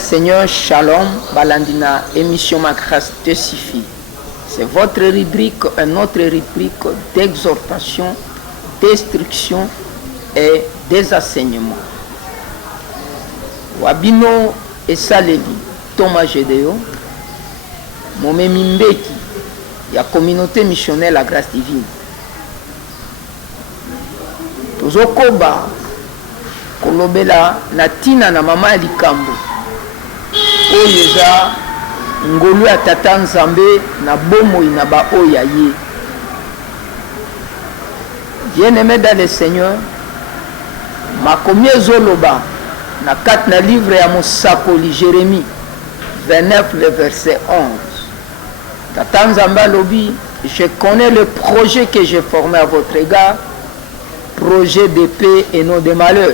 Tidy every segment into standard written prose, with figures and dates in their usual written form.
Seigneur, Shalom, Balandina, émission Ma grâce te suffit. C'est votre rubrique, une autre rubrique d'exhortation, d'instruction et des enseignements. Wabino et Saleli, Thomas Gédéo, Momemi Mbeki, la communauté missionnaire La Grâce Divine. Tozokoba, Kolobela, Natina na mama Likambo. Oyeza, Ngolu ya tata Nzambe, na bomo inaba oya ye. Bien-aimé dans le Seigneur, ma combien zoloba, na 4 na livre ya Mosakoli Jérémie 29 le verset 11. Tata Nzambe lobi, je connais le projet que j'ai formé à votre égard, projet de paix et non de malheur,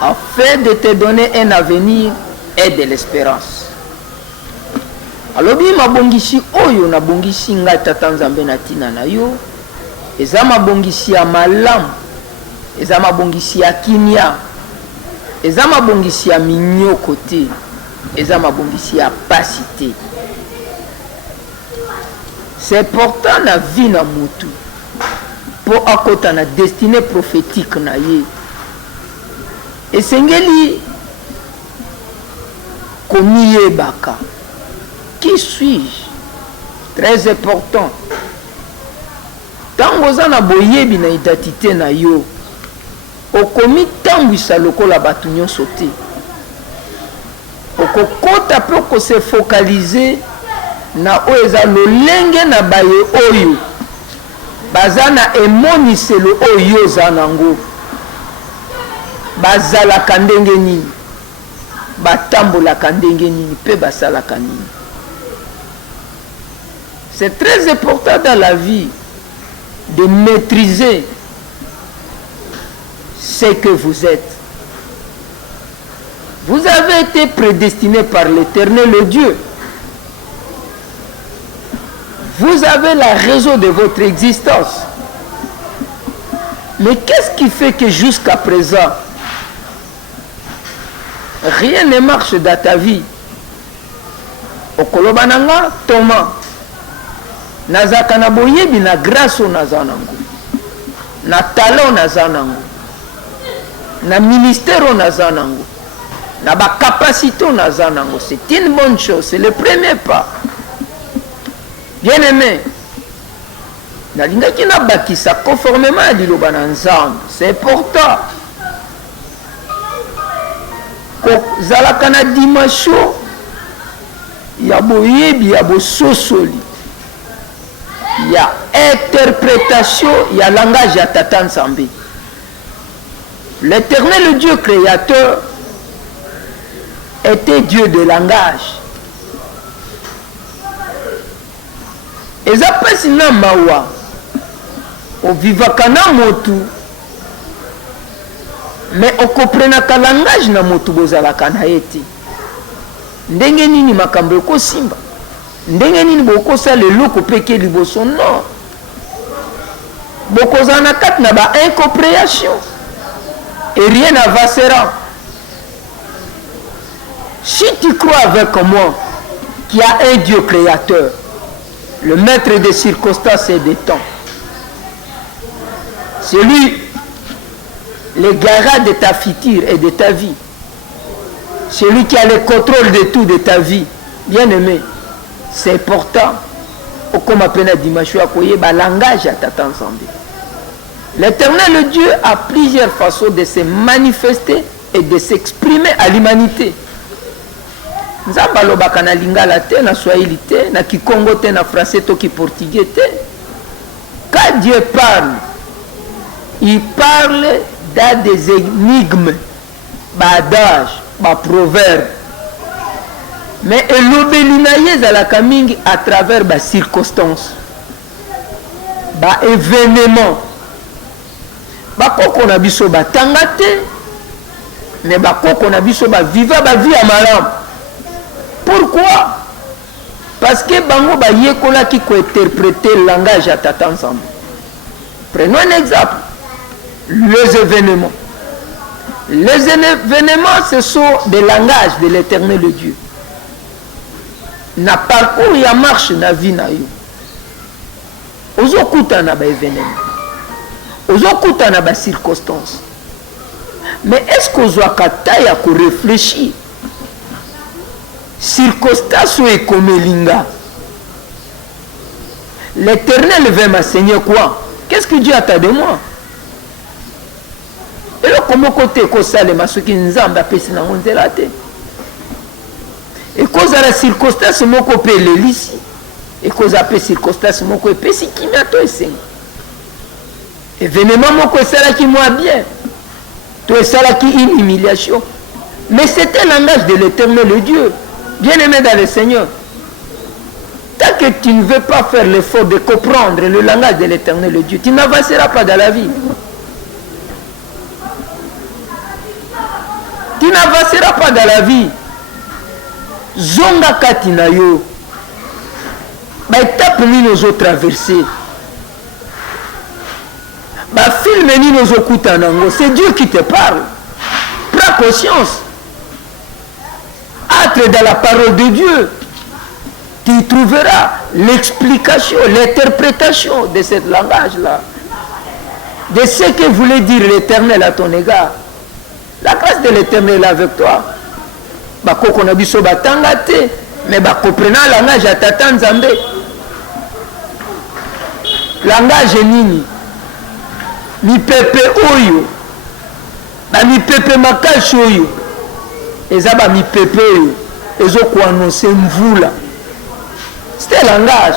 afin de te donner un avenir et de l'espérance. Alobi mabongisi oyo na bongisi ngai tata Nzambe na tina na yo, eza mabongisi ya malamu, eza mabongisi ya kimia, eza mabongisi ya minyoko te, eza mabongisi ya pasi te. C'est important na vie na mutu pour akota na destinée prophétique na ye. Esengeli komiye baka. Qui suis-je? Très important. Tango za na boyebi na identité na yo, okomi tambwisa lokola batu nyonso te. Okokota pe ko se focaliser na oyo eza lolenge na baye oyo baza na emoniselo oyo oza nango, bazalaka ndenge nini, batambolaka ndenge nini, pe basalaka nini. C'est très important dans la vie de maîtriser ce que vous êtes. Vous avez été prédestiné par l'Éternel, le Dieu. Vous avez la raison de votre existence. Mais qu'est-ce qui fait que jusqu'à présent, rien ne marche dans ta vie? Okolobananga Thomas, nazaka na boyebi na grâce o nazanango, na talent nazanango, na ministère o nazanango, na ba capacité o nazanango. C'est une bonne chose, c'est le premier pas. Bien-aimé, nalingaki na bakisa conformément à liloba na Nzambe. C'est important. Kozalaka na dimension ya boyebi ya bososoli, ya interprétation ya langage ya tata Nzambe. L'Éternel, le Dieu créateur, était Dieu de langage. Eza pesi na mawa ovivaka na motu, mais okoprenaka langage na motu bozalaka na ete ndenge nini makambo ekosimba, ndenge nini bokosala eloko peke liboso. Non, bokozala na kati na ba incompréhension et rien n'avancera. Si tu crois avec moi qu'il y a un Dieu créateur, le maître des circonstances et des temps, c'est lui le garant de ta future et de ta vie, c'est lui qui a le contrôle de tout de ta vie. Bien aimé, c'est important. Comme appelle dimanche à koyeba langage à tata Nzambe. L'Éternel, le Dieu, a plusieurs façons de se manifester et de s'exprimer à l'humanité. Nzamba lobaka na lingala te, na swahili te, na kikongo te, na français to ki portugais te. Quand Dieu parle, il parle dans des énigmes, badage, ba proverbe. Mais elobelina yezalaka mingi à travers ba circonstances, ba événement. Ba koko na biso ba tangate, mais ba koko na biso ba viva ba vie à malam. Pourquoi? Parce que bango ba yekola qui ko interpréter le langage à tata Nzambe. Prenons un exemple. Les événements. Les événements, ce sont des langages de l'éternel Dieu. Na parcours ya marche na vie na yo. Ozokuta na ba événement. Ozokuta na ba circonstances. Mais est-ce qu'on doit kataya ko réfléchir? Circonstances et comme linga. L'éternel veut m'enseigner quoi? Qu'est-ce que Dieu attend de moi? Et là, comment côté que ça les masoki nzamba pesi na monzela te? Et cause à la circonstance moko pe lelisi. Et cause à la circonstance moko pesi qui m'a to esen. Événement moko ça qui moi bien. Toi ça qui une humiliation. Mais c'était le langage de l'éternel le Dieu. Bien-aimé dans le Seigneur. Tant que tu ne veux pas faire l'effort de comprendre le langage de l'éternel le Dieu, tu n'avanceras pas dans la vie. Tu n'avanceras pas dans la vie. Zonga katina yo. Ba étape ni nous traverser. Ba film ni nous okuta nango. C'est Dieu qui te parle. Prends conscience. Entre dans la parole de Dieu. Tu trouveras l'explication, l'interprétation de ce langage-là. De ce que voulait dire l'Éternel à ton égard. La grâce de l'Éternel est avec toi. Bakoko na biso batanga te, mais bakoprenant langage à tata nzambe. Langage nini? Mi pepe oyo. Ba mi pepe makashi oyo. Eza ba mi pepe oyo. Ezo ko annoncer mvula. C'était le langage.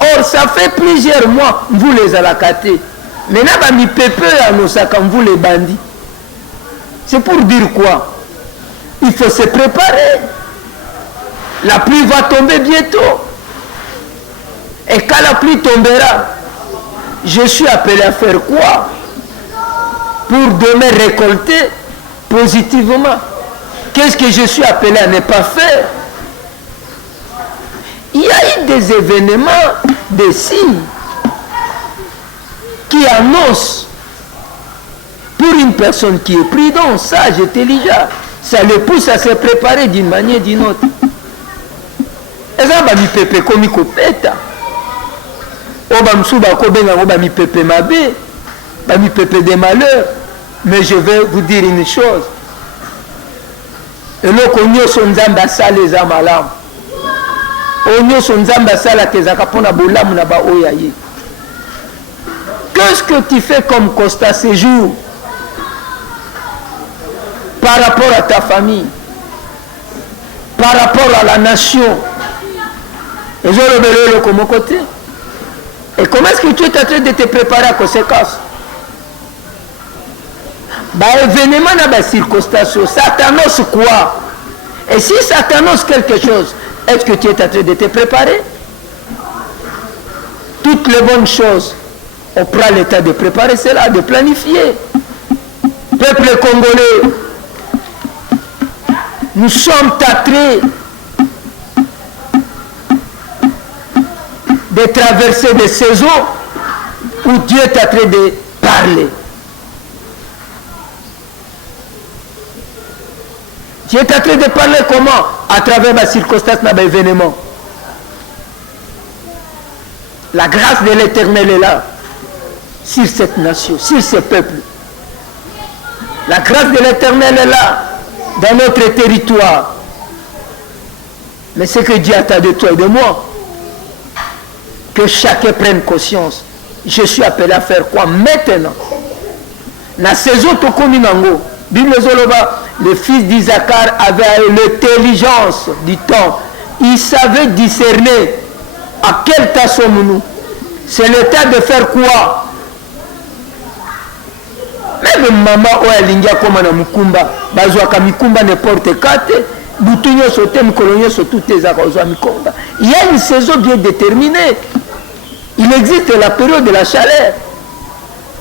Or, ça fait plusieurs mois, vous les alakaté. Maintenant, bah, mi pepe annonça comme vous les bandits. C'est pour dire quoi? Il faut se préparer. La pluie va tomber bientôt. Et quand la pluie tombera, je suis appelé à faire quoi? Pour demain récolter positivement. Qu'est-ce que je suis appelé à ne pas faire? Il y a eu des événements, des signes qui annoncent pour une personne qui est prudente, sage, intelligente, ça le pousse à se préparer d'une manière ou d'une autre. Et ça va mi pepe comme kopeta. Oba msuba ko benga oba mi pepe mabe, ba mi pepe des malheurs. Mais je vais vous dire une chose. Et là konyo son nzamba sale za malamu. Qu'est-ce que tu fais comme constat ces jours par rapport à ta famille, par rapport à la nation? Et je le comme côté. Et comment est-ce que tu es en train de te préparer à conséquence? Bah événement dans la circonstance, ça t'annonce quoi? Et si ça t'annonce quelque chose, est-ce que tu es en train de te préparer? Toutes les bonnes choses, on prend l'état de préparer cela, de planifier. Peuple congolais, nous sommes tâtrés de traverser des saisons où Dieu est en train de parler. Dieu est en train de parler comment? À travers ma circonstance, ma événement. La grâce de l'Éternel est là, sur cette nation, sur ce peuple. La grâce de l'Éternel est là, dans notre territoire. Mais ce que Dieu attend de toi et de moi, que chacun prenne conscience. Je suis appelé à faire quoi maintenant? La saison Tokominango, Bible Zoloba, le fils d'Isaacar avait l'intelligence du temps. Il savait discerner à quel temps sommes-nous. C'est le temps de faire quoi? Même maman ou elingia comme na mukumba, bazwaka mikumba n'importe kate, butunyo sote mikolonyo so tout tes arroswa mikumba. Il y a une saison bien déterminée. Il existe la période de la chaleur.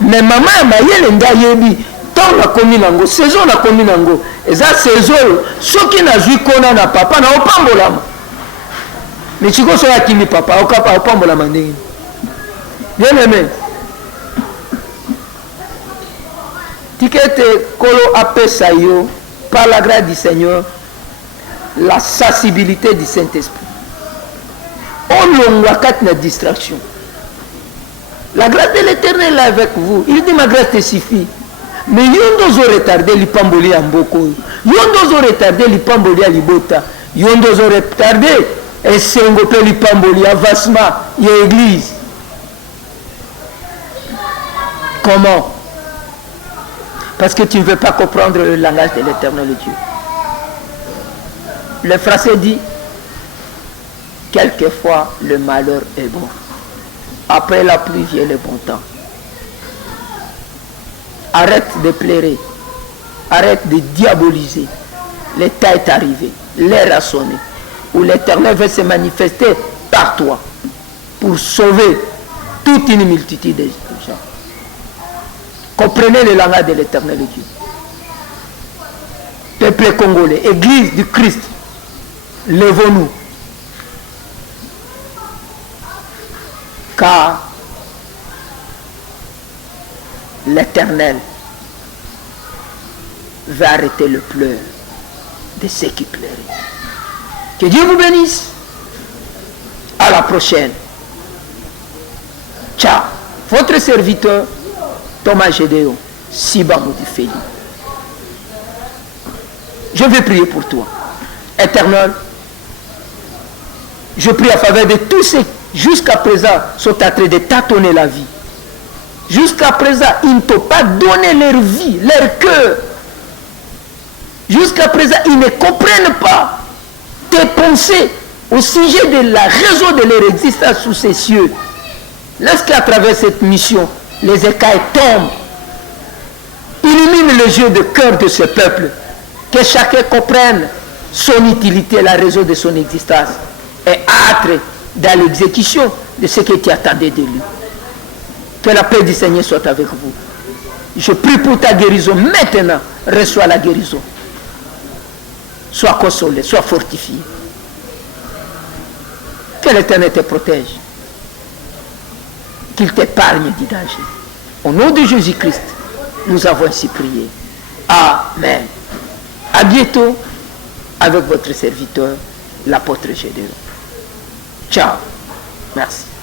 Mais maman mayele nga yebi tant la komi nango, saison la komi nango. Et ça saison soki na zui kona na papa na opambola. Mais chiko so yakimi papa okapa opambola mandenge. Bien aimé. Tu Tikete kolo apesa yo par la grâce du Seigneur la sensibilité du Saint-Esprit. On l'a quatre distraction. La grâce de l'Éternel est avec vous. Il dit ma grâce te suffit. Mais yondozo retardé l'ipamboli à Mboko. Yondozo retardé l'ipamboli à Libota. Yondozo retardé et s'engopé l'ipamboli à Vasma et à l'église. Comment? Parce que tu ne veux pas comprendre le langage de l'Éternel Dieu. Le français dit, quelquefois le malheur est bon. Après la pluie vient le bon temps. Arrête de pleurer. Arrête de diaboliser. Le temps est arrivé. L'heure a sonné. Où l'Éternel veut se manifester par toi. Pour sauver toute une multitude de gens. Comprenez le langage de l'Éternel Dieu. Peuple congolais, Église du Christ, levons-nous. Car l'Éternel va arrêter le pleur de ceux qui pleuraient. Que Dieu vous bénisse. À la prochaine. Ciao. Votre serviteur Thomas Gédéon, Siba Moudifeli. Je vais prier pour toi. Éternel, je prie en faveur de tous ceux qui jusqu'à présent sont en train de tâtonner la vie. Jusqu'à présent, ils ne t'ont pas donné leur vie, leur cœur. Jusqu'à présent, ils ne comprennent pas tes pensées au sujet de la raison de leur existence sous ces cieux. Lorsqu'à travers cette mission, les écailles tombent. Illumine les yeux de cœur de ce peuple. Que chacun comprenne son utilité, la raison de son existence. Et entre dans l'exécution de ce que tu attendais de lui. Que la paix du Seigneur soit avec vous. Je prie pour ta guérison. Maintenant, reçois la guérison. Sois consolé, sois fortifié. Que l'Éternel te protège. Qu'il t'épargne du danger. Au nom de Jésus-Christ, nous avons ainsi prié. Amen. À bientôt avec votre serviteur, l'apôtre Gédéon. Ciao. Merci.